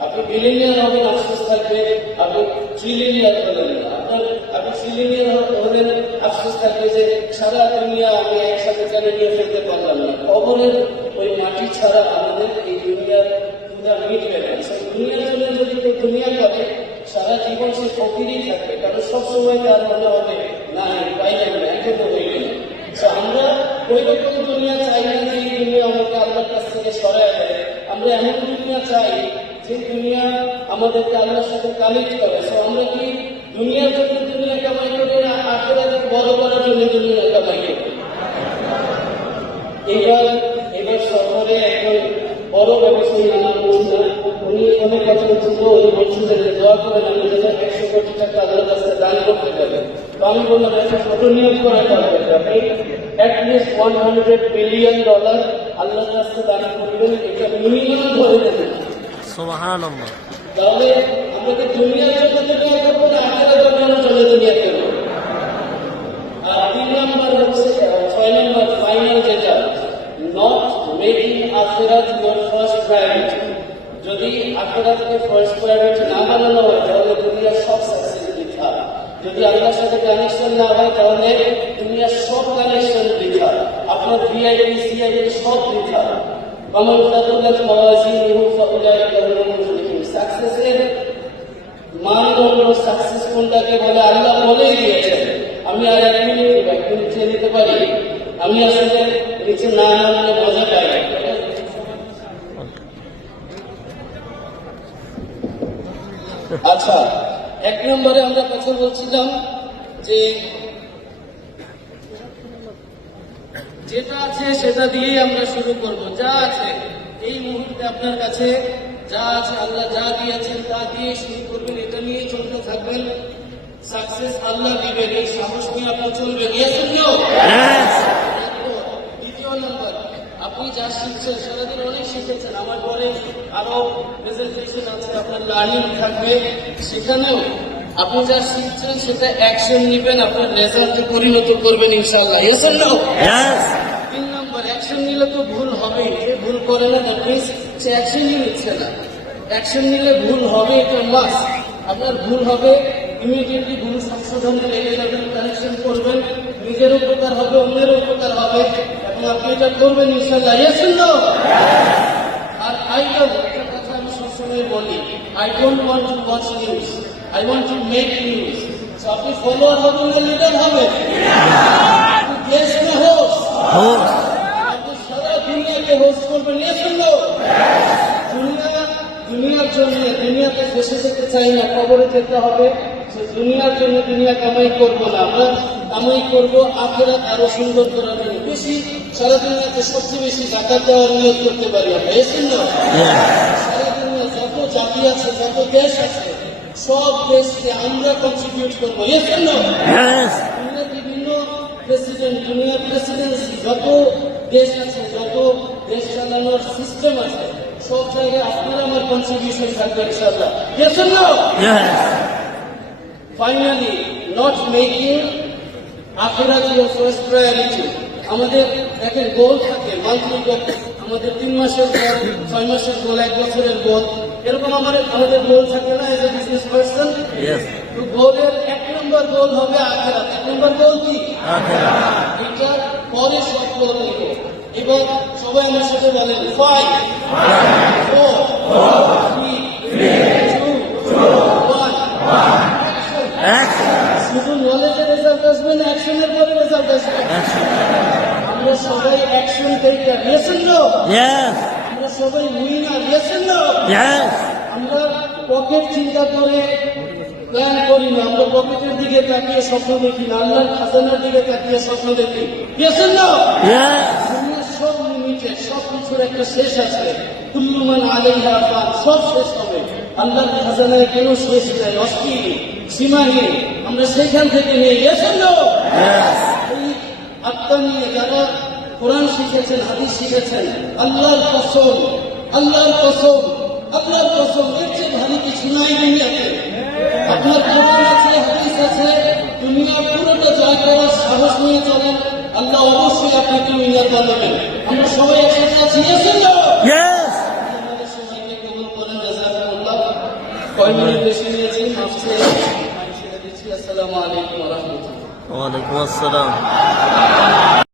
আপনি বিলিনিয়ার হবেন আফসোস থাকবে। আপনি ট্রিলিনিয়ার হলেন। আপনার, আপনি ট্রিলিনিয়ার হলেন, আফসোস থাকবে যে সারা দুনিয়া আমি একসাথে চালিয়ে নিয়ে ফেলতে পারলাম না? কবরের ওই মাটি ছাড়া আমাদের এই দুনিয়ার ক্ষুধা মিটবে না। সেই দুনিয়ার জন্য যদি কেউ দুনিয়া করে সারা জীবন সে ফকিরই থাকবে। কারণ সবসময় তার মনে হবে, না, আমি পাইলাম না এখনও হইল না আমরা ওই রকম দুনিয়া চাই না যে এই দুনিয়া আমাকে আল্লাহর কাছ থেকে সরায় দেয়। আমরা এমন দুনিয়া চাই যে দুনিয়া আমাদেরকে আল্লাহর সাথে কানেক্ট করে। So, আমরা কি দুনিয়ার জন্য দুনিয়া কামাই করি না আখেরাতে বড় করার জন্য দুনিয়া কামাই করি? এবার এবার শহরে একজন বড় ব্যবসায়ী নাম বলছেন উনি অনেক কথা বলছিল উনি বলছিলেন যে দোয়া করেন আমি একশো কোটি টাকা আল্লাহর কাছে দান করতে পারি। তো আমি বললাম একটা ছোট নিয়োগ করা দরকার আপনি at least one hundred billion dollar আল্লাহর কাছে দান করবেন এটা মিনিমাম ধরে দেবেন সুবাহান তাহলে আমাদের দুনিয়ার জন্য করব না যেটা নট মেকিং ফার্স্ট প্রায়োরিটি যদি আখেরাতকে ফার্স্ট প্রায়োরিটি না বানানো হয়, তাহলে দুনিয়ার সব সাকসেস বৃথা। যদি আল্লাহর সাথে কানেকশন না হয়, তাহলে দুনিয়ার সব কানেকশন বৃথা। আপনার ভিআইপি সিআইপি সব বৃথা। ومن ثقلت موازينه فاولئك هم المفلحون সাকসেসের মানদণ্ড সাকসেস কোনটাকে বলে আল্লাহ বলেই দিয়েছেন আমি আর এক মিনিট একটু নিচে নিতে পারি আমি আসলে নিচে না নামলে মজা পাই আচ্ছা এক নম্বরে আমরা কথা বলছিলাম যে যেটা আছে সেটা দিয়েই আমরা শুরু করব। যা আছে এই মুহূর্তে আপনার কাছে যা আছে আল্লাহ যা দিয়েছেন তা দিয়ে শুরু করবেন। এটা নিয়ে চলতে থাকবেন। সাকসেস আল্লাহ দিবেন। এই সাহস নিয়ে আপনি চলবেন Yes or no? দ্বিতীয় নম্বর আপনি যা শিখছেন সারাদিন অনেক শিখেছেন। আমার পরে আরও প্রেজেন্টেশন আছে আপনার লার্নিং থাকবে। সেখানেও আপনি যা শিখছেন সেটা অ্যাকশন নেবেন আপনার রেজাল্টে পরিণত করবেন ইনশাল্লাহ Yes or no? ইয়েস তিন নম্বর অ্যাকশন নিলে তো ভুল হবেই। যে ভুল করে না দ্যাট মিনস সে অ্যাকশনই নিচ্ছে না। অ্যাকশন নিলে ভুল হবে এটা মাস আপনার ভুল হবে ইমিডিয়েটলি ভুল সংশোধনে লেগে যাবেন কারেকশন করবেন। নিজের উপকার হবে অন্যের উপকার হবে। এবং আপনি এটা করবেন ইনশাল্লাহ ইয়েস নো আর আই ডোন্ট একটা কথা আমি সবসময় বলি I don't want to watch news I want to make news আপনি ফলোয়ার হবেন না লিডার হবেন আপনি দেশ না হোস হোস আপনি সারা দুনিয়াকে হোস্ট করবেন। দুনিয়া দুনিয়ার জন্য দুনিয়াতে ফেসে যেতে চাই না কবরে যেতে হবে। সে দুনিয়ার জন্য দুনিয়া কামাই করব না। আমরা কামাই করব আখেরাত আরও সুন্দর করার জন্য। বেশি সারা দুনিয়াতে সবচেয়ে বেশি জাকাত দেওয়ার নিয়োগ করতে পারি আমরা। সারা দুনিয়া যত জাতি আছে যত দেশ আছে সব দেশকে আমরা কন্ট্রিবিউট করব। ইয়েস দুনিয়ার বিভিন্ন প্রেসিডেন্ট দুনিয়ার প্রেসিডেন্সি যত দেশ আছে যত দেশ চালানোর সিস্টেম আছে সব জায়গায় আপনার আমার কন্ট্রিবিউশন থাকবে or ফাইনালি নট মেকিং আখেরাত ইউর ফার্স্ট প্রায়োরিটি আমাদের দেখেন গোল থাকে মান্থলি গোল আমাদের তিন মাসের গোল ছয় মাসের গোল এক বছরের গোল এরকম আমাদের আমাদের গোল থাকে না এজ এ বিজনেস পার্সন তো গোলের এক নম্বর গোল হবে আখেরাত। এক নম্বর গোল কি? এটা পরে সব গোল নিব এবার সবাই আমার সাথে বলেন five four three two one শুধু নলেজের রেজাল্ট আসবে না অ্যাকশনের পরে রেজাল্ট আসবে আমরা সবাই ইয়েস ইয়েস আমরা সবাই উইনার ইয়েস ইয়েস আমরা পকেট চিন্তা করে প্ল্যান করি না আমরা পকেটের দিকে তাকিয়ে স্বপ্ন দেখি না। আল্লাহর খাজানার দিকে তাকিয়ে স্বপ্ন দেখি। ইয়েস নো ইয়েস দুনিয়ার সব লিমিটেড সব কিছুর একটা শেষ আছে। কুল্লুমান আলাইহা ফান সব শেষ হবে। আল্লাহর খাজানায় কেন শেষ নাই? অস্থির সীমাহীন। আমরা সেখান থেকে নিয়ে এই আত্মা নিয়ে যারা কোরআন শিখেছেন হাদিস শিখেছেন আল্লাহর কসম আল্লাহর কসম আল্লাহর কসম এর চেয়ে ভালো কিছু নাই দুনিয়াতে। আপনার কোরআন আছে হাদিস আছে দুনিয়া পুরোটা জয় করার সাহস নিয়ে চলেন আল্লাহ অবশ্যই আপনাকে উইনার বানাবেন আমরা সবাই একসাথে আছি সবাইকে কবুল করেন জাযাকুমুল্লাহ মিনিট বেশি নিয়েছি? মাফ ছেড়ে আসসালামু আলাইকুম রহমতুল্লাহ। ওয়ালাইকুম আসসালাম।